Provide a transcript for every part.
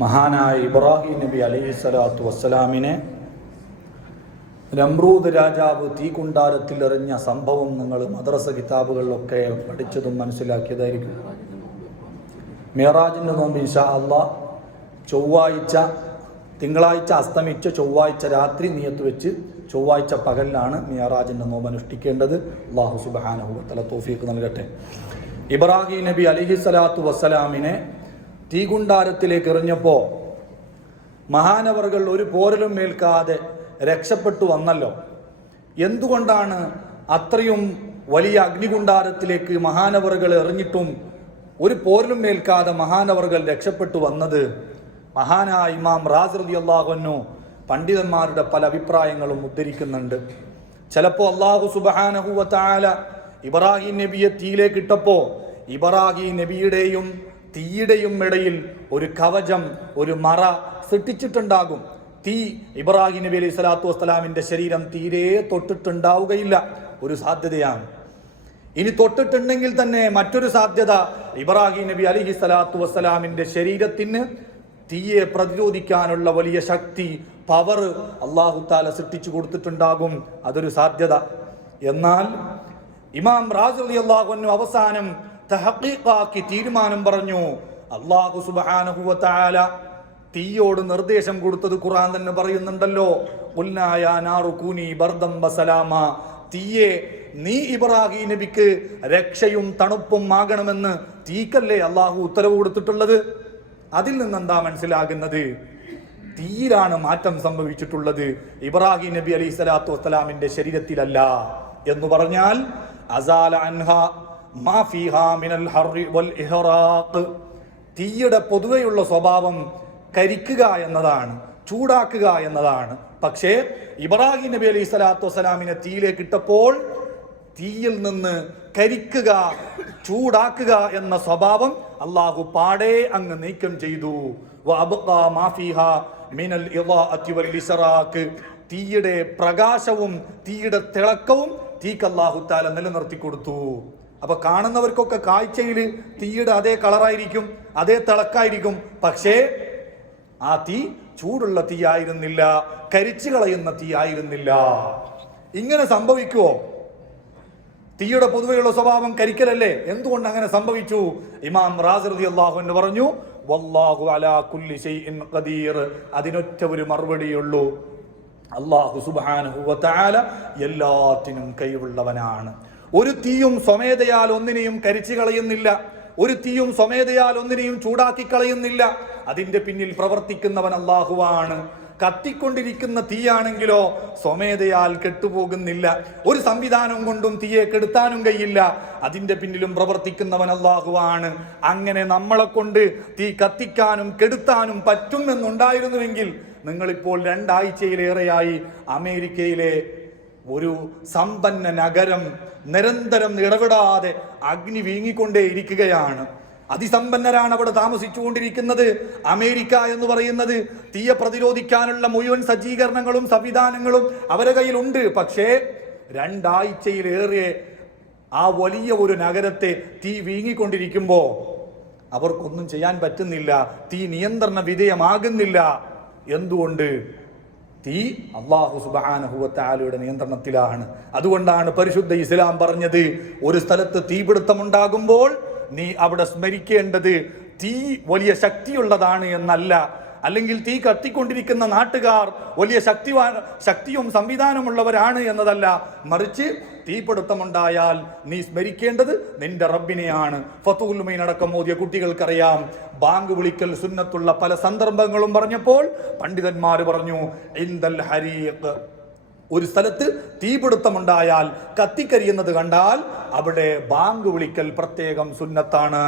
മഹാനായ ഇബ്രാഹിം നബി അലൈഹി സ്വലാത്തു വസ്സലാമിനെ നമ്രൂദ് രാജാവ് തീകുണ്ടാരത്തിൽ എറിഞ്ഞ സംഭവം നിങ്ങൾ മദ്രസ കിതാബുകളിലൊക്കെ പഠിച്ചതും മനസ്സിലാക്കിയതായിരിക്കും. മേറാജിന്റെ നോമ്പ് ഇൻഷാ അള്ളാ ചൊവ്വാഴ്ച തിങ്കളാഴ്ച അസ്തമിച്ച ചൊവ്വാഴ്ച രാത്രി നിയത്ത് വെച്ച് ചൊവ്വാഴ്ച പകലിലാണ് മിയറാജിന്റെ നോമ്പ് അനുഷ്ഠിക്കേണ്ടത്. അള്ളാഹു സുബാനഹുബത്തല തോഫീക്ക് നൽകട്ടെ. ഇബ്രാഹിം നബി അലിഹി സ്വലാത്തു വസ്സലാമിനെ തീകുണ്ടാരത്തിലേക്ക് എറിഞ്ഞപ്പോൾ മഹാനവറുകൾ ഒരു പോരലും മേൽക്കാതെ രക്ഷപ്പെട്ടു വന്നല്ലോ. എന്തുകൊണ്ടാണ് അത്രയും വലിയ അഗ്നികുണ്ടാരത്തിലേക്ക് മഹാനവറുകൾ എറിഞ്ഞിട്ടും ഒരു പോരലും മേൽക്കാതെ മഹാനവറുകൾ രക്ഷപ്പെട്ടു വന്നത്? മഹാനായ ഇമാം റാസ് റതി അള്ളാഹുനു പണ്ഡിതന്മാരുടെ പല അഭിപ്രായങ്ങളും ഉദ്ധരിക്കുന്നുണ്ട്. ചിലപ്പോൾ അള്ളാഹു സുബാനഹുവത്താല ഇബ്രാഹിം നബിയെ തീയിലേക്ക് ഇട്ടപ്പോ ഇബ്രാഹിം നബിയുടെയും തീയുടെയും ഇടയിൽ ഒരു കവചം ഒരു മറ സൃഷ്ടിച്ചിട്ടുണ്ടാകും. തീ ഇബ്രാഹിം നബി അലൈഹി സ്വലാത്തു വസ്സലാമിന്റെ ശരീരം തീരെ തൊട്ടിട്ടുണ്ടാവുകയില്ല. ഒരു സാധ്യതയാണ്. ഇനി തൊട്ടിട്ടുണ്ടെങ്കിൽ തന്നെ മറ്റൊരു സാധ്യത ഇബ്രാഹിം നബി അലിഹി സ്വലാത്തു വസ്സലാമിന്റെ ശരീരത്തിന് തീയെ പ്രതിരോധിക്കാനുള്ള വലിയ ശക്തി പവർ അള്ളാഹു താല സൃഷ്ടിച്ചു കൊടുത്തിട്ടുണ്ടാകും. അതൊരു സാധ്യത. എന്നാൽ ഇമാം റാജു അള്ളാഹുനു അവസാനം തഹക്കീഖാക്കി തീരുമാനം പറഞ്ഞു. അള്ളാഹു സുബാനഹുവ താല തീയോട് നിർദ്ദേശം കൊടുത്തത് ഖുറാൻ തന്നെ പറയുന്നുണ്ടല്ലോ. വസലാമ തീയെ നീ ഇബ്രാഹിം നബിക്ക് രക്ഷയും തണുപ്പും ആകണമെന്ന് തീക്കല്ലേ അള്ളാഹു ഉത്തരവ് കൊടുത്തിട്ടുള്ളത്? അതിൽ നിന്ന് എന്താ മനസ്സിലാകുന്നത്? തീയിലാണ് മാറ്റം സംഭവിച്ചിട്ടുള്ളത്. ഇബ്രാഹിം നബി അലൈഹി സ്വലാത്തു വസ്സലാമിന്റെ ശരീരത്തിലല്ല. എന്ന് പറഞ്ഞാൽ അസാല അൻഹ മിനൽ വൽ ഇഹ്റാഖ്. തീയുടെ പൊതുവെയുള്ള സ്വഭാവം കരിക്കുക എന്നതാണ് ചൂടാക്കുക എന്നതാണ്. പക്ഷേ ഇബ്രാഹിം നബി അലൈഹി സ്വലാത്തു വസ്സലാമിനെ തീയിലേക്ക് ഇട്ടപ്പോൾ തീയിൽ നിന്ന് കരിക്കുക ചൂടാക്കുക എന്ന സ്വഭാവം അള്ളാഹു പാടെ അങ്ങ് നീക്കം ചെയ്തു. മിനൽ തീയുടെ പ്രകാശവും തീയുടെ തിളക്കവും തീക്ക് അള്ളാഹു താല നിലനിർത്തി കൊടുത്തു. അപ്പൊ കാണുന്നവർക്കൊക്കെ കാഴ്ചയിൽ തീയുടെ അതേ കളറായിരിക്കും അതേ തിളക്കായിരിക്കും. പക്ഷേ ആ തീ ചൂടുള്ള തീയായിരുന്നില്ല കരിച്ചു കളയുന്ന തീയായിരുന്നില്ല. ഇങ്ങനെ സംഭവിക്കുവോ? തീയുടെ പൊതുവെയുള്ള സ്വഭാവം കരിക്കലല്ലേ? എന്തുകൊണ്ട് അങ്ങനെ സംഭവിച്ചു? ഇമാം റാസിർദി അള്ളാഹു എന്ന് പറഞ്ഞു വല്ലാഹു അലാ കുല്ലി ഖദീർ. അതിനൊറ്റ ഒരു മറുപടിയുള്ളൂ അള്ളാഹു സുബ്ഹാനഹു വതആല എല്ലാത്തിനും കഴിവുള്ളവനാണ്. ഒരു തീയും സ്വമേധയാൽ ഒന്നിനെയും കരിച്ചു കളയുന്നില്ല. ഒരു തീയും സ്വമേധയാൽ ഒന്നിനെയും ചൂടാക്കി കളയുന്നില്ല. അതിന്റെ പിന്നിൽ പ്രവർത്തിക്കുന്നവൻ അള്ളാഹുവാണ് കത്തിക്കൊണ്ടിരിക്കുന്ന തീയാണെങ്കിലോ സ്വമേധയാൽ കെട്ടുപോകുന്നില്ല. ഒരു സംവിധാനം കൊണ്ടും തീയെ കെടുത്താനും കഴിയില്ല. അതിന്റെ പിന്നിലും പ്രവർത്തിക്കുന്നവൻ അള്ളാഹുവാണ് അങ്ങനെ നമ്മളെ കൊണ്ട് തീ കത്തിക്കാനും കെടുത്താനും പറ്റുമെന്നുണ്ടായിരുന്നുവെങ്കിൽ നിങ്ങളിപ്പോൾ രണ്ടാഴ്ചയിലേറെയായി അമേരിക്കയിലെ ഒരു സമ്പന്ന നഗരം നിരന്തരം ഇടപെടാതെ അഗ്നി വീങ്ങിക്കൊണ്ടേ ഇരിക്കുകയാണ് അതിസമ്പന്നരാണ് അവിടെ താമസിച്ചുകൊണ്ടിരിക്കുന്നത്. അമേരിക്ക എന്ന് പറയുന്നത് തീയെ പ്രതിരോധിക്കാനുള്ള മുഴുവൻ സജ്ജീകരണങ്ങളും സംവിധാനങ്ങളും അവരുടെ കയ്യിലുണ്ട്. പക്ഷേ രണ്ടാഴ്ചയിലേറെ ആ വലിയ ഒരു നഗരത്തെ തീ വീങ്ങിക്കൊണ്ടിരിക്കുമ്പോൾ അവർക്കൊന്നും ചെയ്യാൻ പറ്റുന്നില്ല. തീ നിയന്ത്രണ വിധേയമാകുന്നില്ല. എന്തുകൊണ്ട്? തീ അള്ളാഹു സുബാനഹുവത്താലയുടെ നിയന്ത്രണത്തിലാണ്. അതുകൊണ്ടാണ് പരിശുദ്ധ ഇസ്ലാം പറഞ്ഞത് ഒരു സ്ഥലത്ത് തീപിടുത്തമുണ്ടാകുമ്പോൾ നീ അവിടെ സ്മരിക്കേണ്ടത് തീ വലിയ ശക്തിയുള്ളതാണ് എന്നല്ല. അല്ലെങ്കിൽ തീ കത്തിക്കൊണ്ടിരിക്കുന്ന നാട്ടുകാർ വലിയ ശക്തിവാ ശക്തിയും സംവിധാനമുള്ളവരാണ് എന്നതല്ല മറിച്ച് തീപിടുത്തമുണ്ടായാൽ നീ സ്മരിക്കേണ്ടത് നിന്റെ റബ്ബിനെയാണ്. ഫത്തുൽമീൻ അടക്കം മോദിയ കുട്ടികൾക്കറിയാം ബാങ്ക് വിളിക്കൽ സുന്നത്തുള്ള പല സന്ദർഭങ്ങളും പറഞ്ഞപ്പോൾ പണ്ഡിതന്മാർ പറഞ്ഞു ഇന്ദൽ ഹരീഖ്. ഒരു സ്ഥലത്ത് തീപിടുത്തമുണ്ടായാൽ കത്തിക്കരിയുന്നത് കണ്ടാൽ അവിടെ ബാങ്ക് വിളിക്കൽ പ്രത്യേകം സുന്നത്താണ്.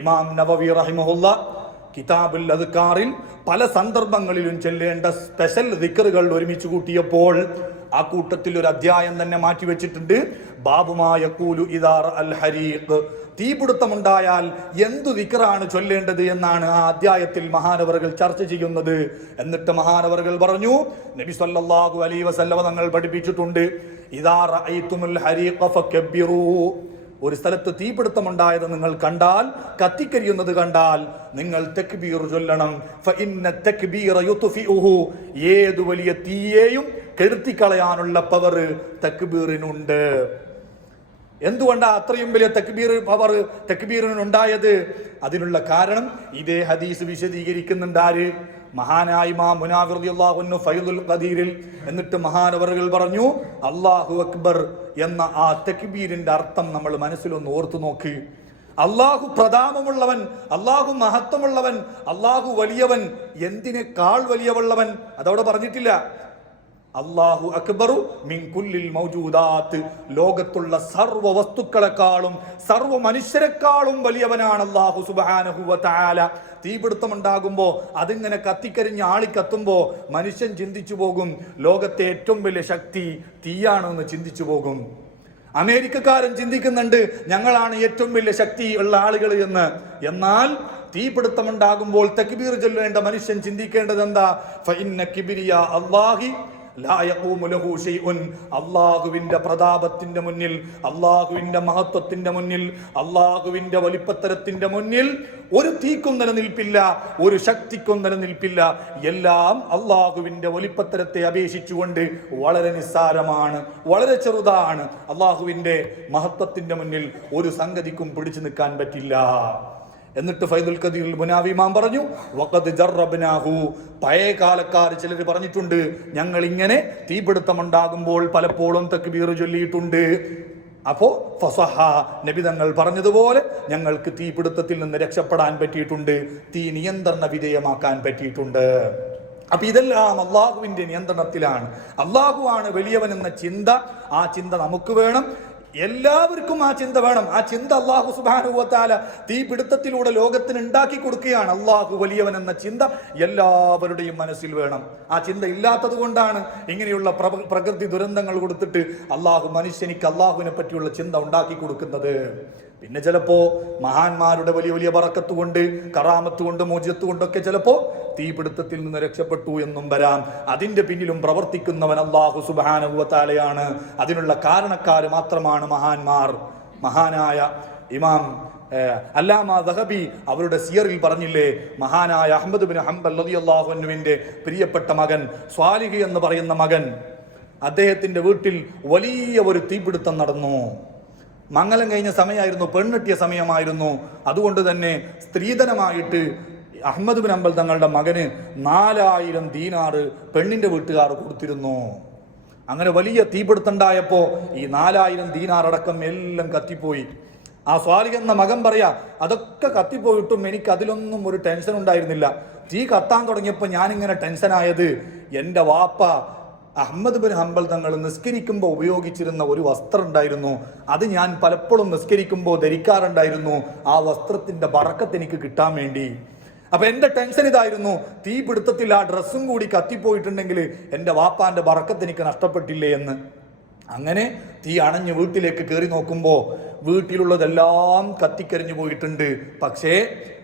ഇമാം നവവി റഹിമഹുല്ല കിതാബുൽ അദ്കാറിൽ പല സന്ദർഭങ്ങളിലും ചെല്ലേണ്ട സ്പെഷ്യൽ ദിക്കറുകൾ ഒരുമിച്ച് കൂട്ടിയപ്പോൾ ആ കൂട്ടത്തിൽ ഒരു അധ്യായം തന്നെ മാറ്റിവെച്ചിട്ടുണ്ട് ബാബുമായ കൂലു ഇദാർ അൽ ഹരീഖ്. തീപിടുത്തമുണ്ടായാൽ എന്തു ദിക്കറാണ് ചൊല്ലേണ്ടത് എന്നാണ് ആ അധ്യായത്തിൽ മഹാനവറുകൾ ചർച്ച ചെയ്യുന്നത്. എന്നിട്ട് മഹാനവറുകൾ പറഞ്ഞു നബി സല്ലല്ലാഹു അലൈഹി വസല്ലവ തങ്ങൾ പഠിപ്പിച്ചിട്ടുണ്ട് ഇദാ റഅയ്തുമുൽ ഹരീഖ ഫകബ്ബിറൂ. ഒരു സ്ഥലത്ത് തീപിടുത്തമുണ്ടായത് നിങ്ങൾ കണ്ടാൽ കത്തിക്കരിയുന്നത് കണ്ടാൽ നിങ്ങൾ തെക്ബീർ ചൊല്ലണം. ഏതു വലിയ തീയെയും കെടുത്തിക്കളയാനുള്ള പവർ തക്ബീറിനുണ്ട് എന്തുകൊണ്ടാ അത്രയും വലിയ തക്ബീർ പവർ തക്ബീറിനുണ്ടായത്? അതിനുള്ള കാരണം ഇതേ ഹദീസ് വിശദീകരിക്കുന്നുണ്ട് ആര്? മഹാനായി മാ മുനാവിർദിയല്ലാഹുന്നു ഫൈദുൽ ഖദീരിൽ എന്നിട്ട് മഹാനവറുകൾ പറഞ്ഞു അള്ളാഹു അക്ബർ എന്ന ആ തക്ബീരിന്റെ അർത്ഥം നമ്മൾ മനസ്സിലൊന്ന് ഓർത്തു നോക്ക്. അള്ളാഹു പ്രതാപമുള്ളവൻ അള്ളാഹു മഹത്വമുള്ളവൻ അള്ളാഹു വലിയവൻ എന്തിനേക്കാൾ വലിയവുള്ളവൻ? അതവിടെ പറഞ്ഞിട്ടില്ല. അള്ളാഹു അക്ബറു മിൻകുല്ലിൽ മൗജൂദാത്ത്. ലോകത്തുള്ള സർവ വസ്തുക്കളെക്കാളും സർവ മനുഷ്യരെക്കാളും വലിയവനാണ് അള്ളാഹു സുബ്ഹാനഹു വ തആല. തീപിടുത്തമുണ്ടാകുമ്പോ അതിങ്ങനെ കത്തിക്കരിഞ്ഞ് ആളിക്കത്തുമ്പോൾ മനുഷ്യൻ ചിന്തിച്ചു പോകും ലോകത്തെ ഏറ്റവും വലിയ ശക്തി തീയാണെന്ന് ചിന്തിച്ചു പോകും. അമേരിക്കക്കാരൻ ചിന്തിക്കുന്നുണ്ട് ഞങ്ങളാണ് ഏറ്റവും വലിയ ശക്തി ഉള്ള ആളുകൾ എന്ന്. എന്നാൽ തീപിടുത്തം ഉണ്ടാകുമ്പോൾ തക്ബീർ ചൊല്ലേണ്ട മനുഷ്യൻ ചിന്തിക്കേണ്ടത് എന്താ ഫഇന്ന കിബിരിയ അല്ലാഹി അല്ലാഹുവിന്റെ പ്രതാപത്തിന്റെ മുന്നിൽ അള്ളാഹുവിന്റെ മഹത്വത്തിന്റെ മുന്നിൽ അള്ളാഹുവിന്റെ വലിപ്പത്തരത്തിന്റെ മുന്നിൽ ഒരു തീക്കും നിലനിൽപ്പില്ല ഒരു ശക്തിക്കും നിലനിൽപ്പില്ല. എല്ലാം അള്ളാഹുവിന്റെ വലിപ്പത്തരത്തെ അപേക്ഷിച്ചുകൊണ്ട് വളരെ നിസ്സാരമാണ് വളരെ ചെറുതാണ്. അള്ളാഹുവിന്റെ മഹത്വത്തിന്റെ മുന്നിൽ ഒരു സംഗതിക്കും പിടിച്ചു നിൽക്കാൻ പറ്റില്ല. എന്നിട്ട് ഫൈദുൽ കദീർ മുനാവി ഇമാം പറഞ്ഞു വഖദ് പഴയ കാലക്കാർ ചിലർ പറഞ്ഞിട്ടുണ്ട് ഞങ്ങൾ ഇങ്ങനെ തീപിടുത്തമുണ്ടാകുമ്പോൾ പലപ്പോഴും തക്ബീർ ചൊല്ലിയിട്ടുണ്ട്. അപ്പോ ഫസഹ നബി തങ്ങൾ പറഞ്ഞതുപോലെ ഞങ്ങൾക്ക് തീപിടുത്തത്തിൽ നിന്ന് രക്ഷപ്പെടാൻ പറ്റിയിട്ടുണ്ട് തീ നിയന്ത്രണ വിധേയമാക്കാൻ പറ്റിയിട്ടുണ്ട്. അപ്പൊ ഇതെല്ലാം അള്ളാഹുവിന്റെ നിയന്ത്രണത്തിലാണ്. അള്ളാഹു ആണ് വലിയവൻ എന്ന ചിന്ത ആ ചിന്ത നമുക്ക് വേണം. എല്ലാവർക്കും ആ ചിന്ത വേണം. ആ ചിന്ത അള്ളാഹു സുബാനുവത്താല തീപിടുത്തത്തിലൂടെ ലോകത്തിന് ഉണ്ടാക്കി കൊടുക്കുകയാണ്. അള്ളാഹു വലിയവൻ എന്ന ചിന്ത എല്ലാവരുടെയും മനസ്സിൽ വേണം. ആ ചിന്ത ഇല്ലാത്തത് കൊണ്ടാണ് ഇങ്ങനെയുള്ള പ്രകൃതി ദുരന്തങ്ങൾ കൊടുത്തിട്ട് അള്ളാഹു മനുഷ്യനിക്ക് അള്ളാഹുവിനെ പറ്റിയുള്ള ചിന്ത ഉണ്ടാക്കി കൊടുക്കുന്നത്. പിന്നെ ചിലപ്പോ മഹാന്മാരുടെ വലിയ വലിയ പറക്കത്തുകൊണ്ട് കറാമത്ത് കൊണ്ട് മോചിയത്ത് കൊണ്ടൊക്കെ ചിലപ്പോ തീപിടുത്തത്തിൽ നിന്ന് രക്ഷപ്പെട്ടു എന്നും വരാം. അതിന്റെ പിന്നിലും പ്രവർത്തിക്കുന്നവൻ അള്ളാഹു സുബാനുവത്താലയാണ് അതിനുള്ള കാരണക്കാര് മാത്രമാണ് മഹാന്മാർ. മഹാനായ ഇമാം അല്ലാമ ദഹബി അവരുടെ സിയറിൽ പറഞ്ഞില്ലേ മഹാനായ അഹമ്മദ് ബിൻ ഹംബൽ അള്ളാഹുവിന്റെ പ്രിയപ്പെട്ട മകൻ സ്വാലിഹി എന്ന് പറയുന്ന മകൻ അദ്ദേഹത്തിന്റെ വീട്ടിൽ വലിയ ഒരു തീപിടുത്തം നടന്നു. മംഗലം കഴിഞ്ഞ സമയമായിരുന്നു പെണ്ണെട്ടിയ സമയമായിരുന്നു. അതുകൊണ്ട് തന്നെ സ്ത്രീധനമായിട്ട് അഹമ്മദ് ബിൻ അമ്പൽ തങ്ങളുടെ മകന് നാലായിരം ദീനാറ് പെണ്ണിന്റെ വീട്ടുകാർ കൊടുത്തിരുന്നു. അങ്ങനെ വലിയ തീപിടുത്തുണ്ടായപ്പോ ഈ നാലായിരം ദീനാറടക്കം എല്ലാം കത്തിപ്പോയി. ആ സ്വാലി എന്ന മകൻ പറയാ അതൊക്കെ കത്തിപ്പോയിട്ടും എനിക്ക് അതിലൊന്നും ഒരു ടെൻഷൻ ഉണ്ടായിരുന്നില്ല. തീ കത്താൻ തുടങ്ങിയപ്പോൾ ഞാനിങ്ങനെ ടെൻഷനായത് എന്റെ വാപ്പ അഹമ്മദ് ബിൻ ഹംബൽ തങ്ങൾ നിസ്കരിക്കുമ്പോൾ ഉപയോഗിച്ചിരുന്ന ഒരു വസ്ത്രം ഉണ്ടായിരുന്നു. അത് ഞാൻ പലപ്പോഴും നിസ്കരിക്കുമ്പോൾ ധരിക്കാറുണ്ടായിരുന്നു. ആ വസ്ത്രത്തിന്റെ ബറക്കത്ത് എനിക്ക് കിട്ടാൻ വേണ്ടി. അപ്പൊ എന്റെ ടെൻഷൻ ഇതായിരുന്നു. തീ പിടുത്തത്തിൽ ആ ഡ്രസ്സും കൂടി കത്തിപ്പോയിട്ടുണ്ടെങ്കിൽ എന്റെ വാപ്പാന്റെ ബറക്കത്ത് എനിക്ക് നഷ്ടപ്പെട്ടില്ലേ എന്ന്. അങ്ങനെ തീ അണഞ്ഞ് വീട്ടിലേക്ക് കയറി നോക്കുമ്പോൾ വീട്ടിലുള്ളതെല്ലാം കത്തിക്കരിഞ്ഞു പോയിട്ടുണ്ട്. പക്ഷേ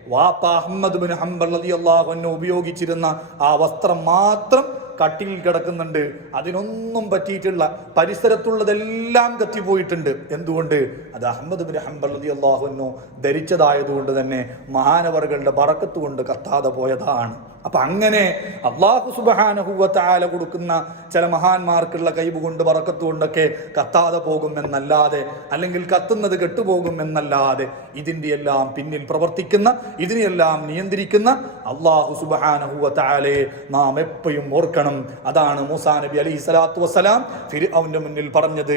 വാപ്പ അഹമ്മദ് ബിൻ ഹംബൽ അള്ളാഹു ഉപയോഗിച്ചിരുന്ന ആ വസ്ത്രം മാത്രം കട്ടിലിൽ കിടക്കുന്നുണ്ട്. അതിനൊന്നും പറ്റിയിട്ടുള്ള പരിസരത്തുള്ളതെല്ലാം കത്തിപ്പോയിട്ടുണ്ട്. എന്തുകൊണ്ട്? അത് അഹമ്മദ് ബിൻ ഹംബൽ റളിയല്ലാഹു അൻഹു ധരിച്ചതായതുകൊണ്ട് തന്നെ മഹാനവറുകളുടെ ബറക്കത്ത് കൊണ്ട് കത്താതെ പോയതാണ്. അപ്പൊ അങ്ങനെ അള്ളാഹു സുബാനഹുവത്താല കൊടുക്കുന്ന ചില മഹാന്മാർക്കുള്ള കൈവ് കൊണ്ട് വറക്കത്ത് കൊണ്ടൊക്കെ കത്താതെ പോകുമെന്നല്ലാതെ അല്ലെങ്കിൽ കത്തുന്നത് കെട്ടുപോകുമെന്നല്ലാതെ ഇതിന്റെ എല്ലാം പിന്നിൽ പ്രവർത്തിക്കുന്ന ഇതിനെയെല്ലാം നിയന്ത്രിക്കുന്ന അള്ളാഹു സുബാനഹുവത്താലെ നാം എപ്പോഴും ഓർക്കണം. അതാണ് മൂസാ നബി അലി സ്വലാത്തു വസ്സലാം ഫിർഔന്റെ മുന്നിൽ പറഞ്ഞത്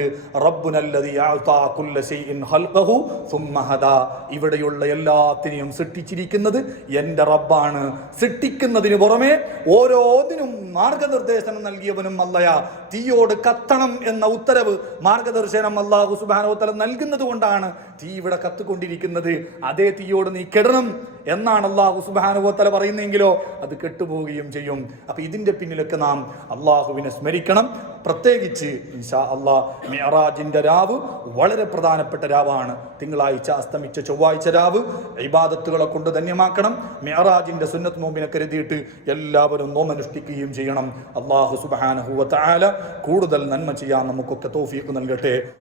ഇവിടെയുള്ള എല്ലാത്തിനെയും സൃഷ്ടിച്ചിരിക്കുന്നത് എന്റെ റബ്ബാണ്. സൃഷ്ടിക്കുന്നതിന് പുറമെ ഓരോന്നിനും മാർഗനിർദ്ദേശനം നൽകിയവനും അല്ലയ. തീയോട് കത്തണം എന്ന ഉത്തരവ് മാർഗദർശനം അള്ളാഹു സുബാനോത്തല നൽകുന്നത് കൊണ്ടാണ് തീ ഇവിടെ കത്തുകൊണ്ടിരിക്കുന്നത് അതേ തീയോട് നീ കെടണം എന്നാണ് അള്ളാഹു സുബാനുവത്തല പറയുന്നെങ്കിലോ അത് കെട്ടുപോവുകയും ചെയ്യും. അപ്പൊ ഇതിന്റെ പിന്നിലൊക്കെ നാം അള്ളാഹുവിനെ സ്മരിക്കണം. പ്രത്യേകിച്ച് ഇൻഷാ അള്ളാ മിഅറാജിന്റെ രാവ് വളരെ പ്രധാനപ്പെട്ട രാവാണ്. തിങ്കളാഴ്ച അസ്തമിച്ച ചൊവ്വാഴ്ച രാവ് ഇബാദത്തുകളെ കൊണ്ട് ധന്യമാക്കണം. മിഅറാജിന്റെ സുന്നത്ത് നോമ്പിനെ കരുതിയിട്ട് എല്ലാവരും നോമനുഷ്ഠിക്കുകയും ചെയ്യണം. അള്ളാഹു സുബാനഹുവ കൂടുതൽ നന്മ ചെയ്യാൻ നമുക്കൊക്കെ തോഫീക്ക് നൽകട്ടെ.